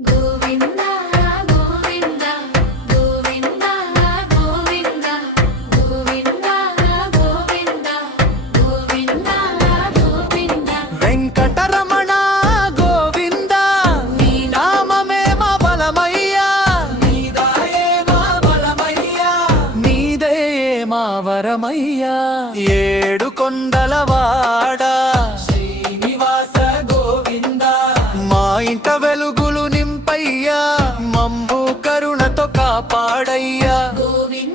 గోవింద గోవింద గోవింద గోవింద గోవింద గోవింద గోవింద గోవింద వెంకటరమణ గోవింద నీ నామమే మా బలమయ్యా, నీదాయే మా బలమయ్యా, నీదే మా వరమయ్యా. ఏడు కొండలవాడా శ్రీనివాస గోవింద, మా ఇంట వెలుగులు నింపయ్యా, మమ్ము కరుణతో కాపాడయ్యా. గోవింద